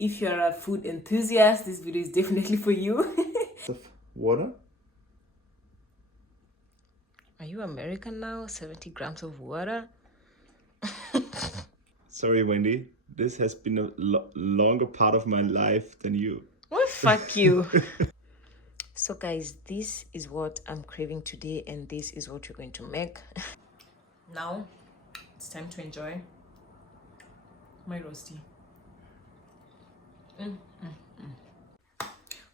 If you're a food enthusiast, this video is definitely for you. Of water. Are you American now? 70 grams of water? Sorry, Wendy. This has been a longer part of my life than you. Well, fuck you. So guys, this is what I'm craving today, and this is what we're going to make. Now, it's time to enjoy my roasty.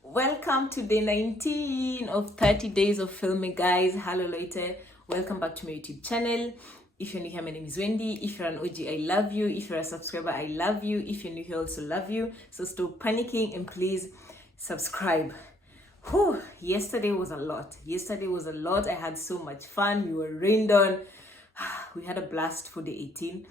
Welcome to day 19 of 30 days of filming, guys. Hello, Leute. Welcome back to my YouTube channel. If you're new here, my name is Wendy. If you're an OG, I love you. If you're a subscriber, I love you. If you're new here, I also love you. So stop panicking and please subscribe. Whew, yesterday was a lot. I had so much fun. We were rained on. We had a blast for day 18.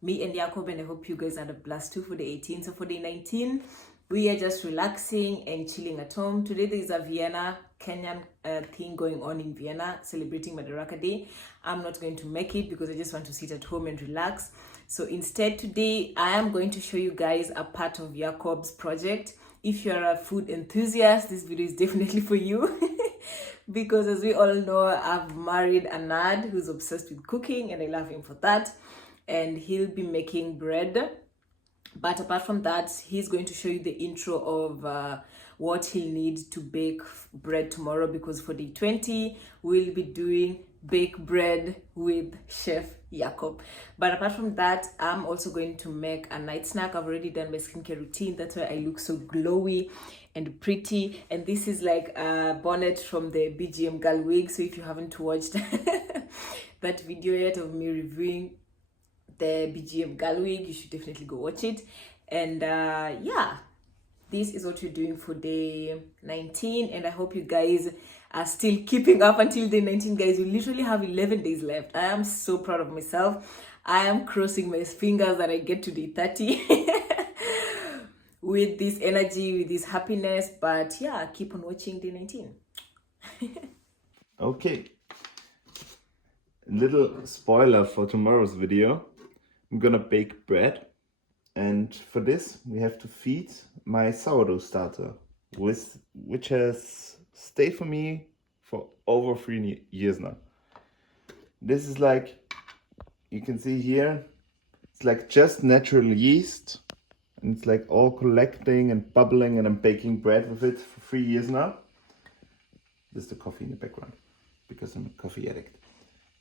Me and Jacob, and I hope you guys had a blast too for day 18. So for day 19, we are just relaxing and chilling at home. Today there is a Vienna, Kenyan thing going on in Vienna, celebrating Madaraka Day. I'm not going to make it because I just want to sit at home and relax. So instead today, I am going to show you guys a part of Jacob's project. If you're a food enthusiast, this video is definitely for you. Because as we all know, I've married a nerd who's obsessed with cooking and I love him for that. And he'll be making bread. But apart from that, he's going to show you the intro of what he'll need to bake bread tomorrow, because for day 20, we'll be doing bake bread with Chef Jacob. But apart from that, I'm also going to make a night snack. I've already done my skincare routine. That's why I look so glowy and pretty. And this is like a bonnet from the BGM Girl wig. So if you haven't watched that video yet of me reviewing the BGM Girl wig, you should definitely go watch it. And yeah, this is what we're doing for day 19, and I hope you guys are still keeping up until day 19, guys. We literally have 11 days left. I am so proud of myself. I am crossing my fingers that I get to day 30 with this energy, with this happiness. But yeah, keep on watching day 19. Okay. Little spoiler for tomorrow's video. I'm gonna bake bread, and for this we have to feed my sourdough starter, which has stayed for me for over 3 years now. This is like, you can see here, it's like just natural yeast, and it's like all collecting and bubbling, and I'm baking bread with it for 3 years now. There's the coffee in the background because I'm a coffee addict.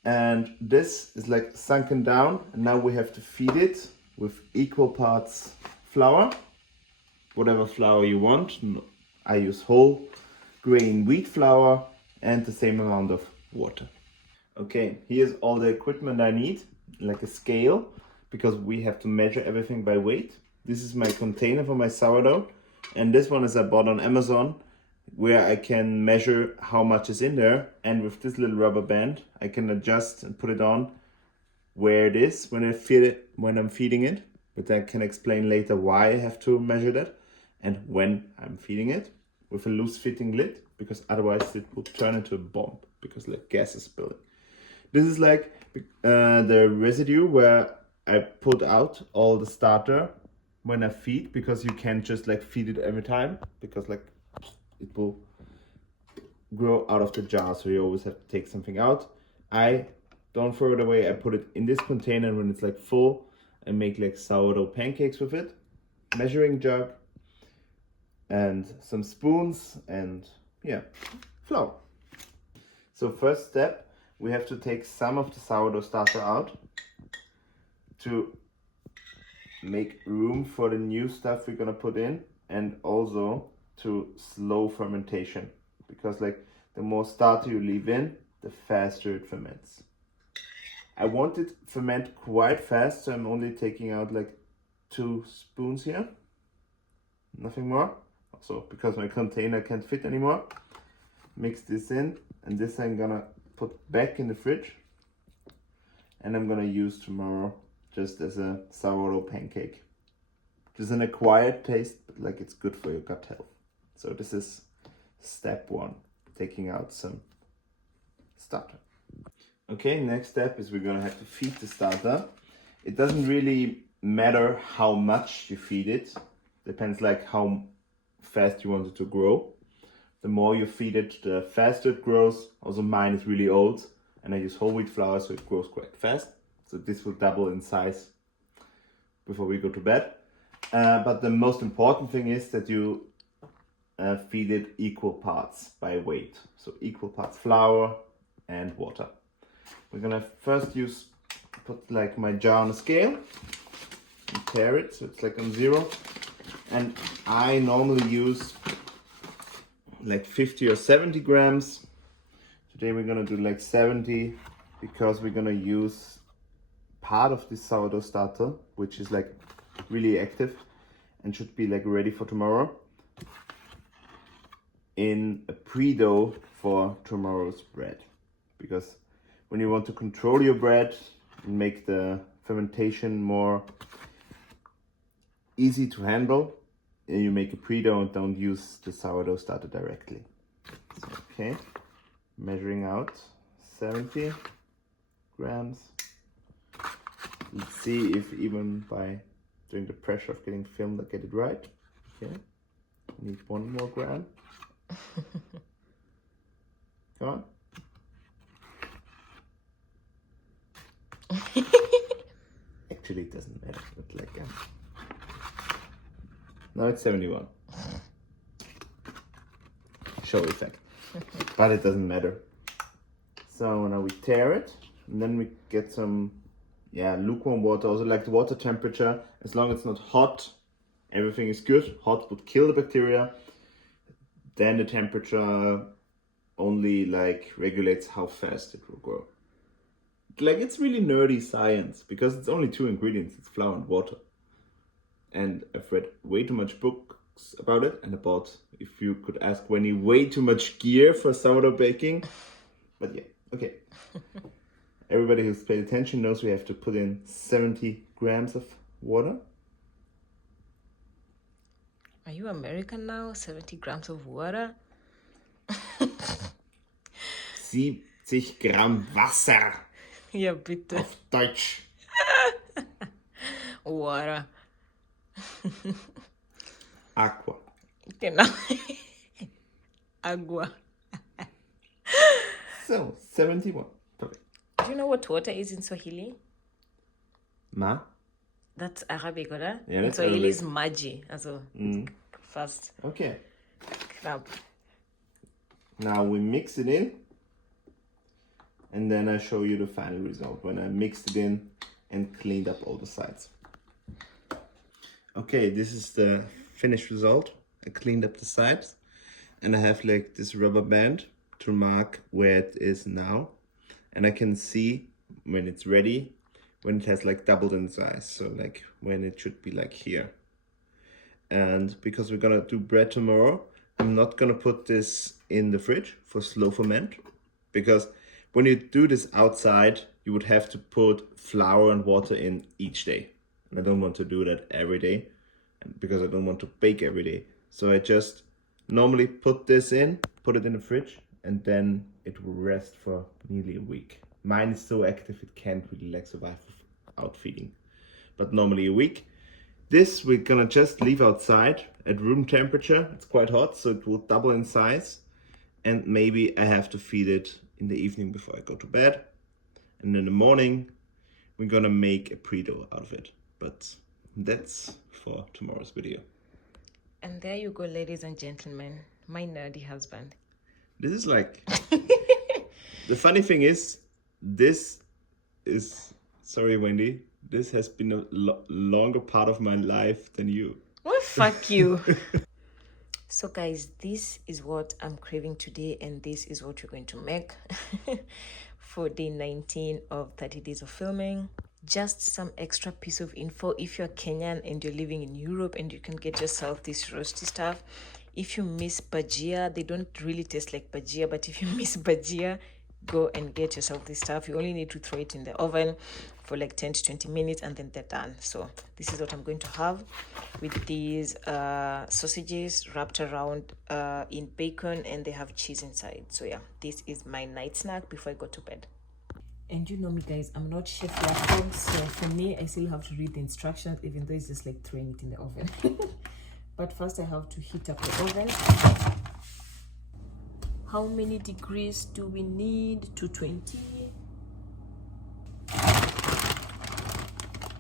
And this is like sunken down, and now we have to feed it with equal parts flour, whatever flour you want. I use whole grain wheat flour and the same amount of water. Okay, here's all the equipment I need, like a scale, because we have to measure everything by weight. This is my container for my sourdough, and this one is I bought on Amazon, where I can measure how much is in there, and with this little rubber band I can adjust and put it on where it is when I'm feeding it. But I can explain later why I have to measure that and when I'm feeding it, with a loose fitting lid, because otherwise it will turn into a bomb because like gas is spilling. This is like the residue where I put out all the starter when I feed, because you can't just like feed it every time, because like it will grow out of the jar, so you always have to take something out. I don't throw it away. I put it in this container when it's like full and make like sourdough pancakes with it. Measuring jug and some spoons and yeah, flour. So first step, we have to take some of the sourdough starter out to make room for the new stuff we're gonna put in, and also to slow fermentation, because like the more starter you leave in, the faster it ferments. I want it ferment quite fast, so I'm only taking out like 2 spoons here, nothing more. Also because my container can't fit anymore. Mix this in, and this I'm gonna put back in the fridge, and I'm gonna use tomorrow just as a sourdough pancake. Just an acquired taste, but like it's good for your gut health. So this is step 1, taking out some starter. Okay, next step is we're gonna have to feed the starter. It doesn't really matter how much you feed it. Depends like how fast you want it to grow. The more you feed it, the faster it grows. Also mine is really old and I use whole wheat flour, so it grows quite fast. So this will double in size before we go to bed. But the most important thing is that you feed it equal parts by weight. So equal parts flour and water. We're gonna first put like my jar on a scale and tare it so it's like on 0. And I normally use like 50 or 70 grams. Today we're gonna do like 70 because we're gonna use part of this sourdough starter, which is like really active and should be like ready for tomorrow, in a pre-dough for tomorrow's bread. Because when you want to control your bread and make the fermentation more easy to handle, you make a pre-dough and don't use the sourdough starter directly. So, okay, measuring out 70 grams. Let's see if even by doing the pressure of getting filmed I get it right. Okay, need 1 more gram. Come on. Actually, it doesn't matter. But like, now it's 71. Show effect. But it doesn't matter. So now we tare it, and then we get some, lukewarm water. Also like the water temperature, as long as it's not hot, everything is good. Hot would kill the bacteria. Then the temperature only like regulates how fast it will grow. Like, it's really nerdy science because it's only 2 ingredients, it's flour and water. And I've read way too much books about it, and I bought, if you could ask Wendy, way too much gear for sourdough baking. But yeah, okay. Everybody who's paid attention knows we have to put in 70 grams of water. Are you American now? 70 grams of water? 70 Gramm Wasser. Ja, bitte. Auf Deutsch. Water. Aqua. Genau. Agua. So, 71. Perfect. Do you know what water is in Swahili? Ma? That's Arabic, oder? Yeah, In that's Swahili Arabic. is maji. Also, fast. Okay. Knapp. Now we mix it in. And then I show you the final result when I mixed it in and cleaned up all the sides. Okay, this is the finished result. I cleaned up the sides and I have like this rubber band to mark where it is now. And I can see when it's ready, when it has like doubled in size. So like when it should be like here. And because we're gonna do bread tomorrow, I'm not gonna put this in the fridge for slow ferment, because when you do this outside, you would have to put flour and water in each day. And I don't want to do that every day because I don't want to bake every day. So I just normally put this in, put it in the fridge, and then it will rest for nearly a week. Mine is so active it can't really like survive without feeding, but normally a week. This we're gonna just leave outside at room temperature. It's quite hot, so it will double in size. And maybe I have to feed it in the evening before I go to bed. And in the morning, we're gonna make a pre-dough out of it. But that's for tomorrow's video. And there you go, ladies and gentlemen. My nerdy husband. This is like... The funny thing is, this is... Sorry, Wendy. This has been a longer part of my life than you. Well, fuck you. So guys, this is what I'm craving today, and this is what we're going to make for day 19 of 30 days of filming. Just some extra piece of info: if you're Kenyan and you're living in Europe and you can get yourself this roasty stuff, if you miss bajia, they don't really taste like bajia, but if you miss bajia, go and get yourself this stuff. You only need to throw it in the oven for like 10 to 20 minutes and then they're done. So this is what I'm going to have with these sausages wrapped around in bacon, and they have cheese inside. So yeah, this is my night snack before I go to bed. And you know me, guys, I'm not chef laptop, so for me I still have to read the instructions, even though it's just like throwing it in the oven. But first I have to heat up the oven. How many degrees do we need? 220.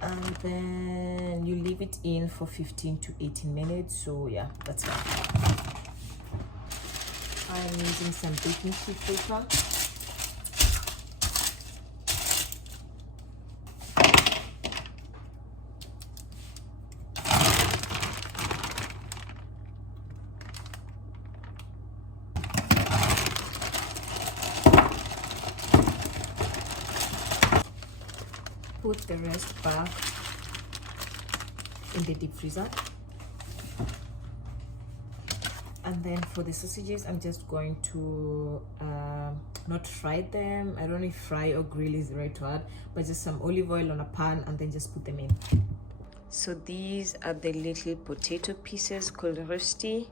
And then you leave it in for 15 to 18 minutes. So yeah, that's fine. I'm using some baking sheet paper. Put the rest back in the deep freezer. And then for the sausages, I'm just going to not fry them. I don't know if fry or grill is the right word, but just some olive oil on a pan and then just put them in. So these are the little potato pieces called rosti.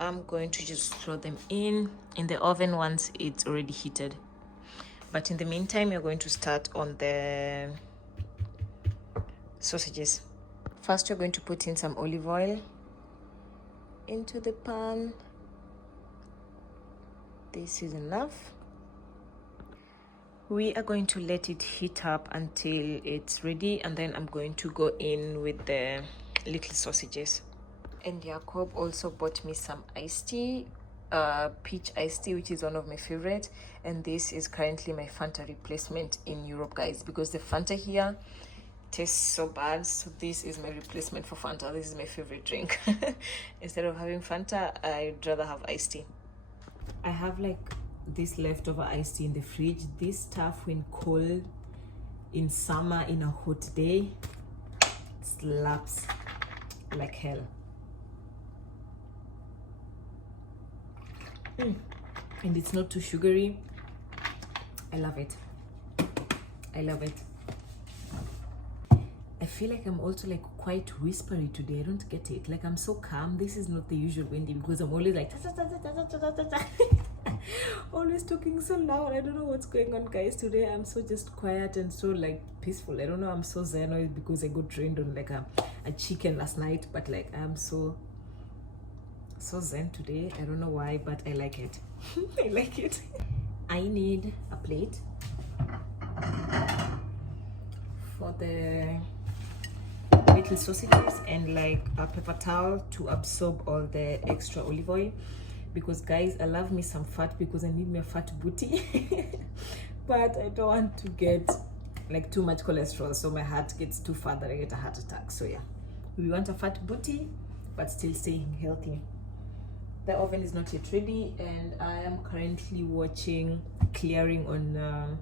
I'm going to just throw them in the oven once it's already heated. But in the meantime, you're going to start on the sausages. First, you're going to put in some olive oil into the pan. This is enough. We are going to let it heat up until it's ready, and then I'm going to go in with the little sausages. And Jacob also bought me some iced tea, peach iced tea, which is one of my favorite, and this is currently my Fanta replacement in Europe, guys, because the Fanta here tastes so bad. So this is my replacement for Fanta. This is my favorite drink. Instead of having Fanta, I'd rather have iced tea. I have like this leftover iced tea in the fridge. This stuff when cold in summer in a hot day slaps like hell. And it's not too sugary. I love it. I love it. I feel like I'm also like quite whispery today. I don't get it. Like I'm so calm. This is not the usual Wendy, because I'm always like always talking so loud. I don't know what's going on, guys. Today I'm so just quiet and so like peaceful. I don't know, I'm so zen, or because I got trained on like a chicken last night, but like I'm so zen today. I don't know why, but I like it. I like it. I need a plate for the little sausages and like a paper towel to absorb all the extra olive oil, because guys, I love me some fat because I need me a fat booty. But I don't want to get like too much cholesterol, so my heart gets too fat that I get a heart attack. So yeah, we want a fat booty but still staying healthy. The oven is not yet ready, and I am currently watching Clearing on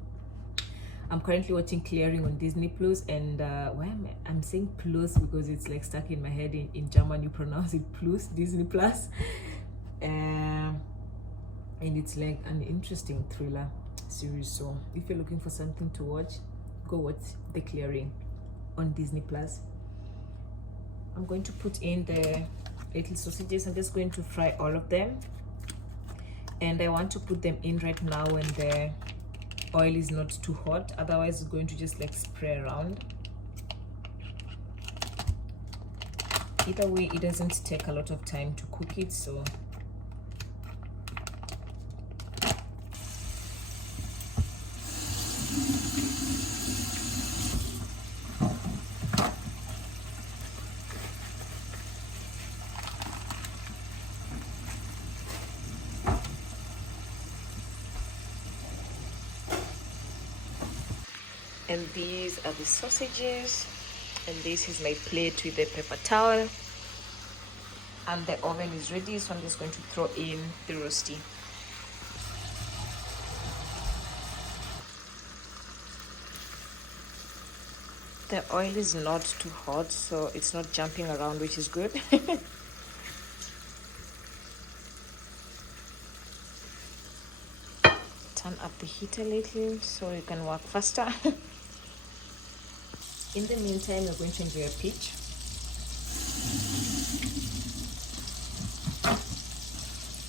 Clearing on Disney Plus. And why am I'm saying Plus because it's like stuck in my head. In German you pronounce it Plus, Disney Plus. And it's like an interesting thriller series. So if you're looking for something to watch, go watch The Clearing on Disney Plus. I'm going to put in the little sausages. I'm just going to fry all of them, and I want to put them in right now when the oil is not too hot, otherwise it's going to just like spray around. Either way, it doesn't take a lot of time to cook it, so and these are the sausages, and this is my plate with the paper towel, and the oven is ready. So I'm just going to throw in the rosti. The oil is not too hot, so it's not jumping around, which is good. Turn up the heat a little so you can work faster. In the meantime, you're going to enjoy a peach.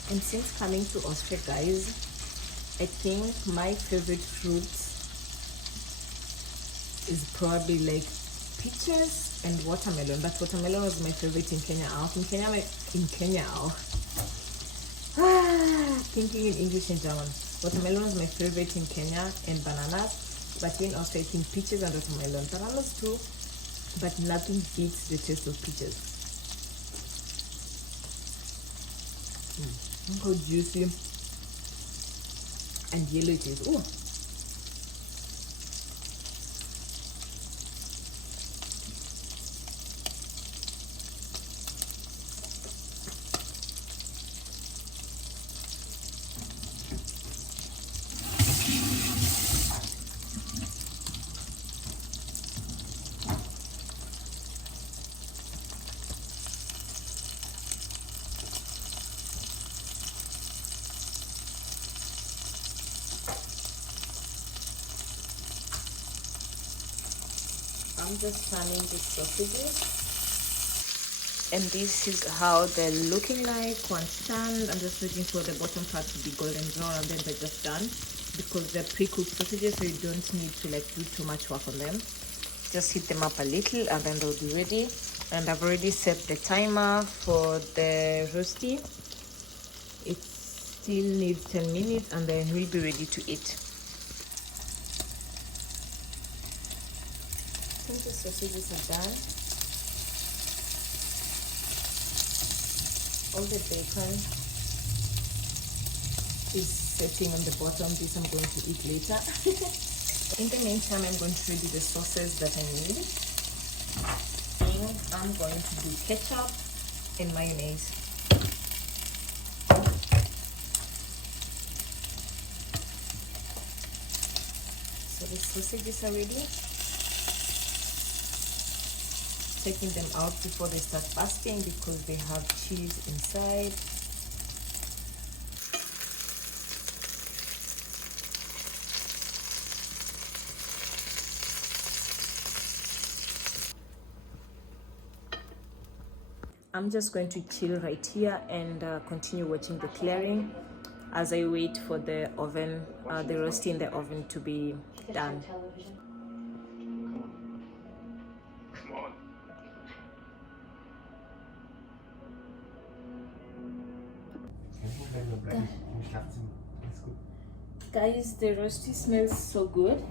And since coming to Austria, guys, I think my favorite fruit is probably like peaches and watermelon. But watermelon was my favorite in Kenya. Thinking in English and German. Watermelon was my favorite in Kenya, and bananas. But when also I think peaches and watermelon. Bananas too, but nothing beats the taste of peaches. Look how juicy and yellow it is. Ooh. I'm just turning the sausages, and this is how they're looking like once done. I'm just waiting for the bottom part to be golden brown, and then they're just done, because they're pre-cooked sausages, so you don't need to like do too much work on them. Just heat them up a little and then they'll be ready. And I've already set the timer for the roasty. It still needs 10 minutes and then we'll be ready to eat. Since the sausages are done, all the bacon is setting on the bottom. This I'm going to eat later. In the meantime, I'm going to ready the sauces that I need. And I'm going to do ketchup and mayonnaise. So the sausages are ready. Taking them out before they start bursting because they have cheese inside. I'm just going to chill right here and continue watching the clearing as I wait for the oven, the roasty in the oven to be done. Guys, the roasty smells so good.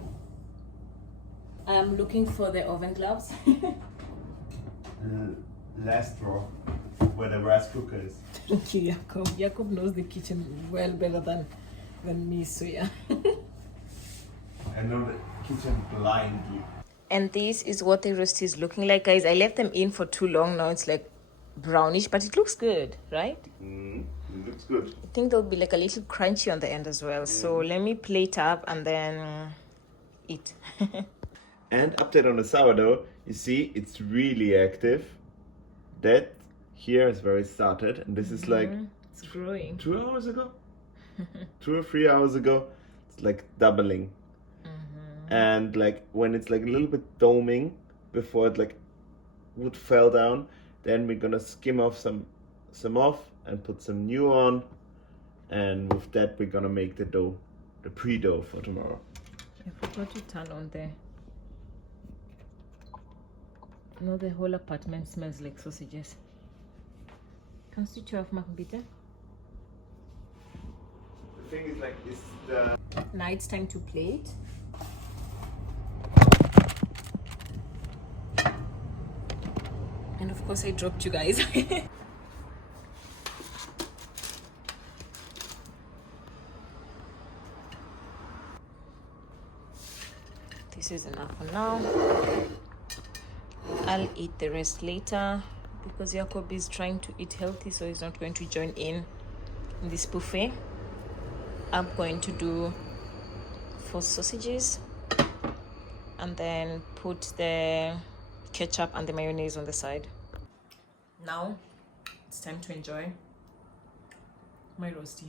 I'm looking for the oven gloves. Last drawer, where the rice cooker is. Thank you, Jakob. Jakob knows the kitchen well better than me, so yeah. I know the kitchen blindly. And this is what the roasty is looking like, guys. I left them in for too long. Now it's like brownish, but it looks good, right? It looks good. I think they'll be like a little crunchy on the end as well. So let me plate up and then eat. And update on the sourdough. You see, it's really active. That here is where it started, and this is like it's growing. 2 hours ago, 2 or 3 hours ago. It's like doubling, and like when it's like a little bit doming before it like would fall down, then we're gonna skim off some off and put some new on, and with that we're gonna make the dough, the pre-dough for tomorrow. I forgot to turn on there. No, the whole apartment smells like sausages. Kannst du die Tür aufmachen, bitte? The thing is like, it's the... Now it's time to plate. And of course I dropped you guys. This is enough for now. I'll eat the rest later because Jakob is trying to eat healthy, so he's not going to join in this buffet. I'm going to do 4 sausages and then put the ketchup and the mayonnaise on the side. Now it's time to enjoy my roasty.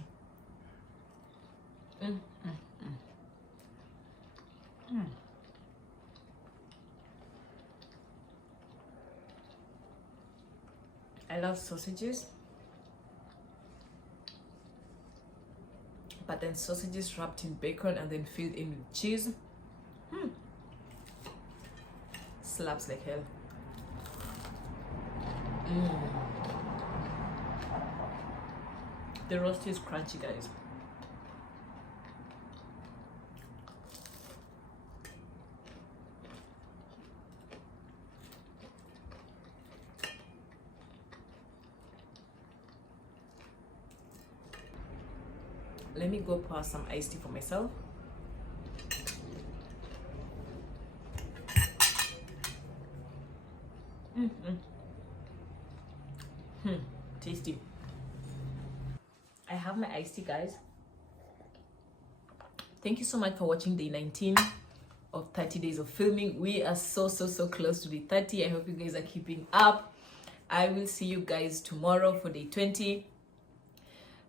I love sausages, but then sausages wrapped in bacon and then filled in with cheese. slaps like hell. The roast is crunchy, guys. Let me go pour some iced tea for myself. Tasty. I have my iced tea, guys. Thank you so much for watching day 19 of 30 days of filming. We are so close to day 30. I hope you guys are keeping up. I will see you guys tomorrow for day 20.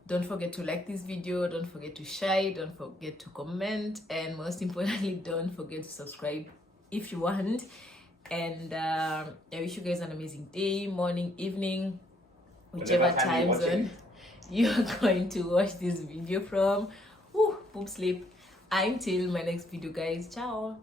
Don't forget to like this video, don't forget to share, don't forget to comment, and most importantly, don't forget to subscribe if you want. And I wish you guys an amazing day, morning, evening, whichever time zone you're going to watch this video from. Boom sleep. Until my next video, guys. Ciao.